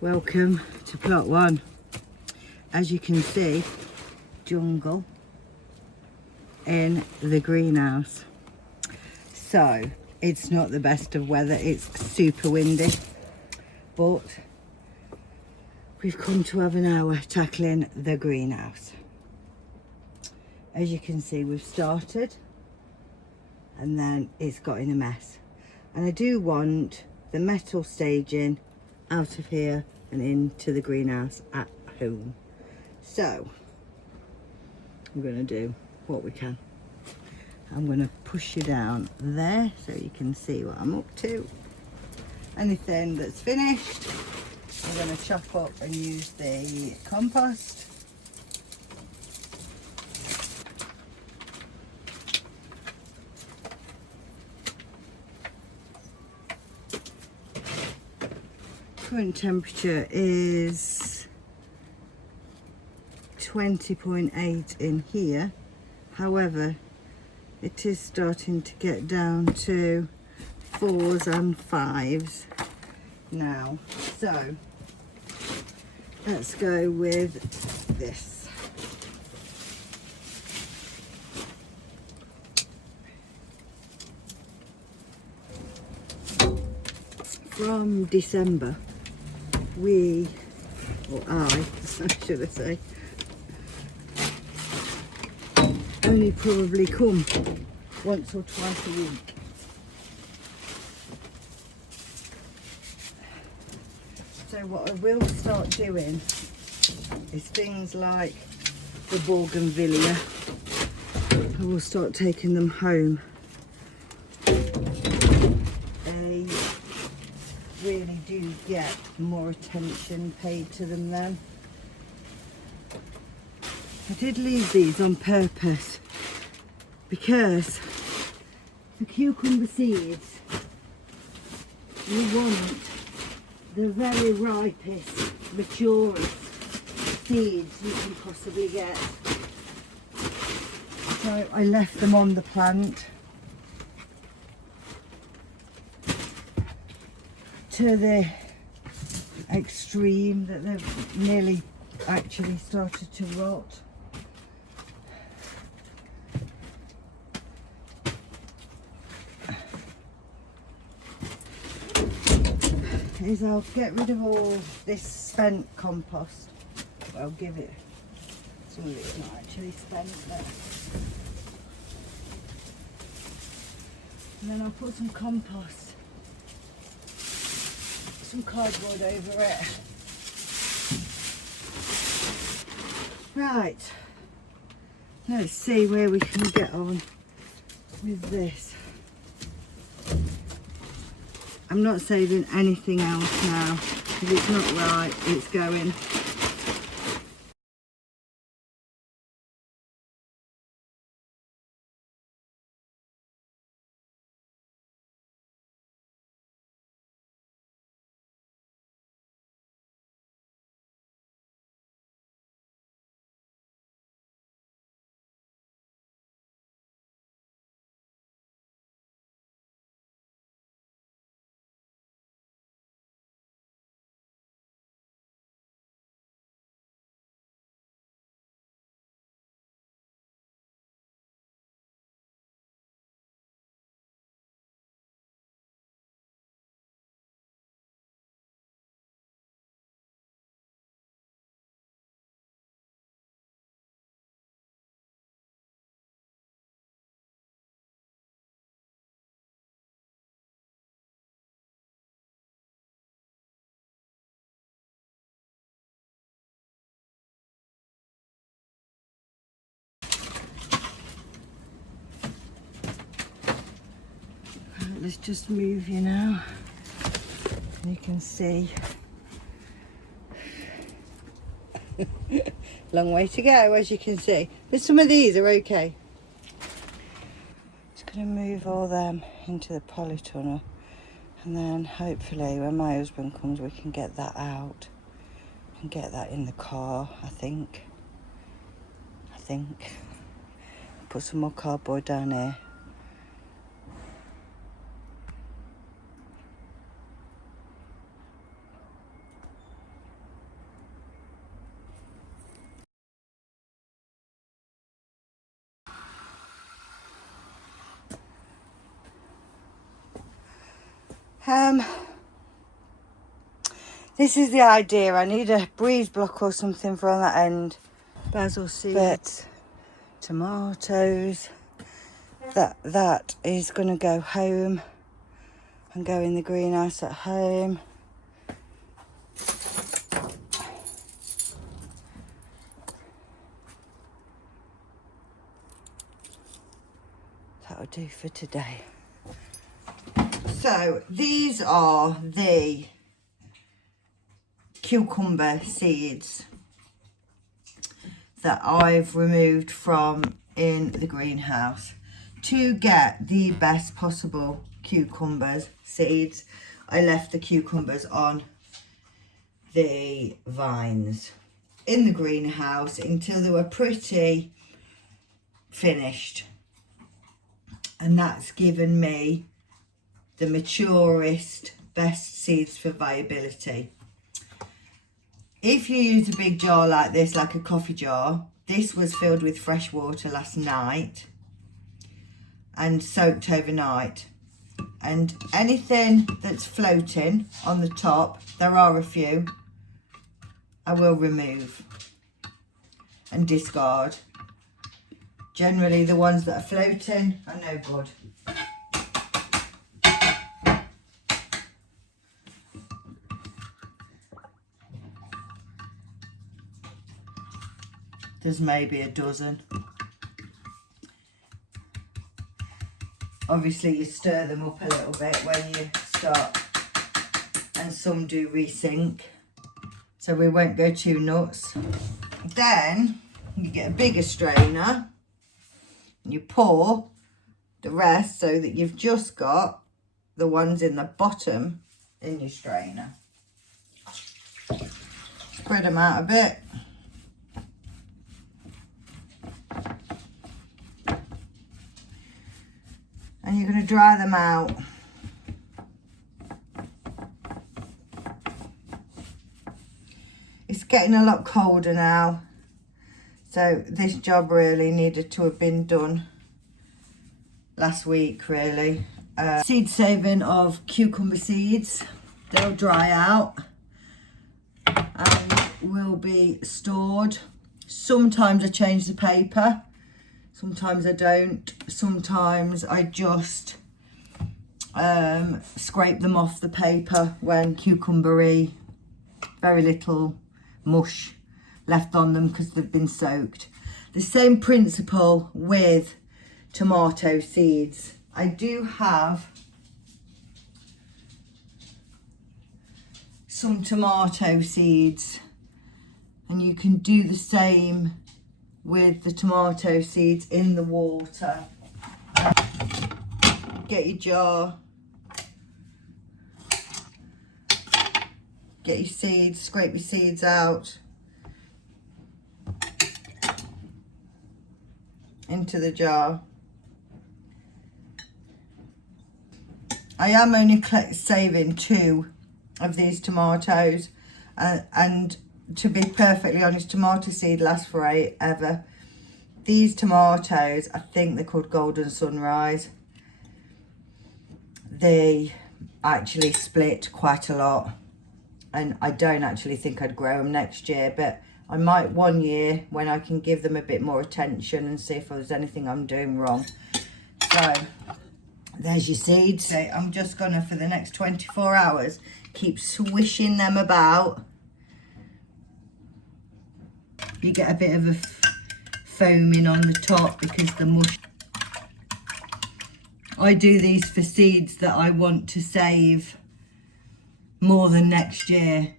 Welcome to plot 1. As you can see, jungle in the greenhouse. So it's not the best of weather, it's super windy, but we've come to have an hour tackling the greenhouse. As you can see, we've started and then it's got in a mess, and I do want the metal staging out of here and into the greenhouse at home. So I'm going to do what we can. I'm going to push you down there so you can see what I'm up to. Anything that's finished, I'm going to chop up and use the compost. Current temperature is 20.8 in here. However, it is starting to get down to 4s and 5s now. So let's go with this. From December, I should I say, only probably come once or twice a week. So what I will start doing is things like the bougainvillea. I will start taking them home. They really do get more attention paid to them then. I did leave these on purpose because the cucumber seeds, you want the very ripest, maturest seeds you can possibly get. So I left them on the plant to the extreme that they've nearly actually started to rot. Is I'll get rid of all this spent compost. I'll give it, some of it's not actually spent there. And then I'll put some compost, some cardboard over it. Right, let's see where we can get on with this. I'm not saving anything else now, because it's not right, it's going. Let's just move you now. You can see. Long way to go, as you can see. But some of these are okay. Just going to move all them into the polytunnel, and then hopefully when my husband comes we can get that out and get that in the car. I think. Put some more cardboard down here. This is the idea. I need a breeze block or something for on that end. Basil seeds, but tomatoes. That is going to go home and go in the greenhouse at home. That'll do for today. So these are the cucumber seeds that I've removed from in the greenhouse to get the best possible cucumbers seeds. I left the cucumbers on the vines in the greenhouse until they were pretty finished, and that's given me the maturest, best seeds for viability. If you use a big jar like this, like a coffee jar, this was filled with fresh water last night and soaked overnight. And anything that's floating on the top, there are a few, I will remove and discard. Generally, the ones that are floating are no good. There's maybe a dozen. Obviously you stir them up a little bit when you start, and some do resink, so we won't go too nuts. Then you get a bigger strainer and you pour the rest so that you've just got the ones in the bottom in your strainer. Spread them out a bit. And you're going to dry them out. It's getting a lot colder now, so this job really needed to have been done last week, really. Seed saving of cucumber seeds. They'll dry out and will be stored. Sometimes I change the paper. Sometimes I don't. Sometimes I just scrape them off the paper when cucumbery, very little mush left on them because they've been soaked. The same principle with tomato seeds. I do have some tomato seeds, and you can do the same with the tomato seeds in the water. Get your jar, get your seeds, scrape your seeds out into the jar. I am only saving 2 of these tomatoes, and to be perfectly honest, tomato seed lasts forever. These tomatoes, I think they're called Golden Sunrise. They actually split quite a lot, and I don't actually think I'd grow them next year, but I might one year when I can give them a bit more attention and see if there's anything I'm doing wrong. So there's your seeds. Okay, I'm just gonna, for the next 24 hours, keep swishing them about. You get a bit of a foaming on the top because the mush. I do these for seeds that I want to save more than next year.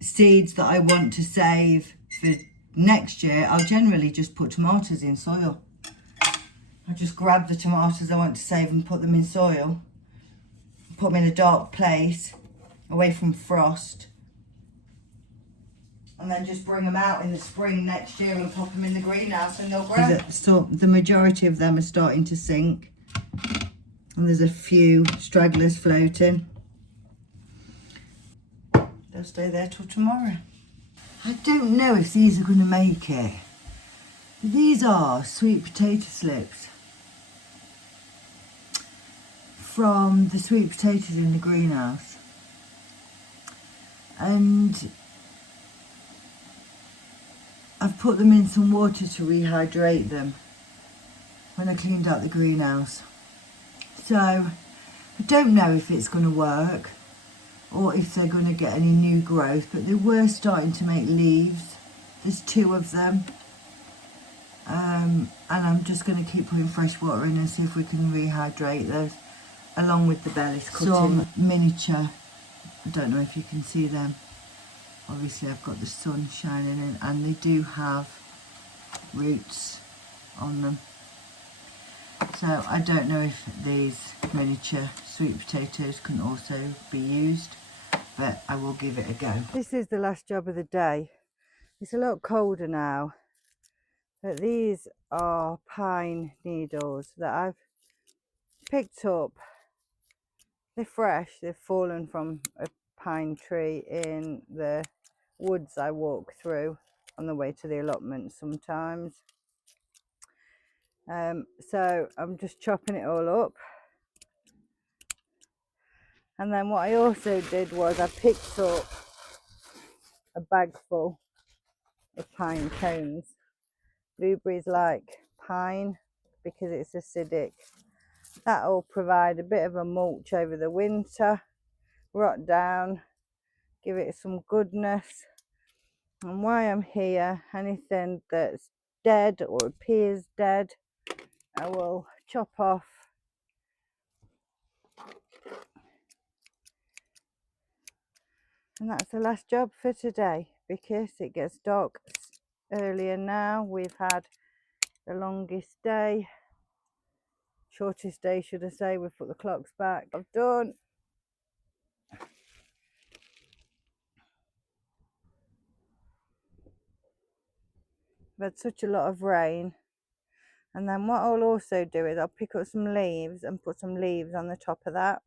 Seeds that I want to save for next year, I'll generally just put tomatoes in soil. I just grab the tomatoes I want to save and put them in soil. Put them in a dark place, away from frost. And then just bring them out in the spring next year and pop them in the greenhouse and they'll grow. So the majority of them are starting to sink. And there's a few stragglers floating. They'll stay there till tomorrow. I don't know if these are going to make it. These are sweet potato slips from the sweet potatoes in the greenhouse, and I've put them in some water to rehydrate them when I cleaned out the greenhouse. So I don't know if it's going to work or if they're going to get any new growth, but they were starting to make leaves. There's 2 of them. And I'm just going to keep putting fresh water in and see if we can rehydrate those, along with the bellies cutting. Some miniature, I don't know if you can see them. Obviously I've got the sun shining in, and they do have roots on them. So I don't know if these miniature sweet potatoes can also be used, but I will give it a go. This is the last job of the day. It's a lot colder now, but these are pine needles that I've picked up. They're fresh, they've fallen from a pine tree in the woods I walk through on the way to the allotment sometimes. So I'm just chopping it all up. And then what I also did was I picked up a bag full of pine cones. Blueberries like pine because it's acidic. That will provide a bit of a mulch over the winter, rot down, give it some goodness. And while I'm here, anything that's dead or appears dead, I will chop off. And that's the last job for today, because it gets dark earlier now. We've had the longest day, shortest day should I say. We've put the clocks back. I've done. We've had such a lot of rain. And then what I'll also do is I'll pick up some leaves and put some leaves on the top of that.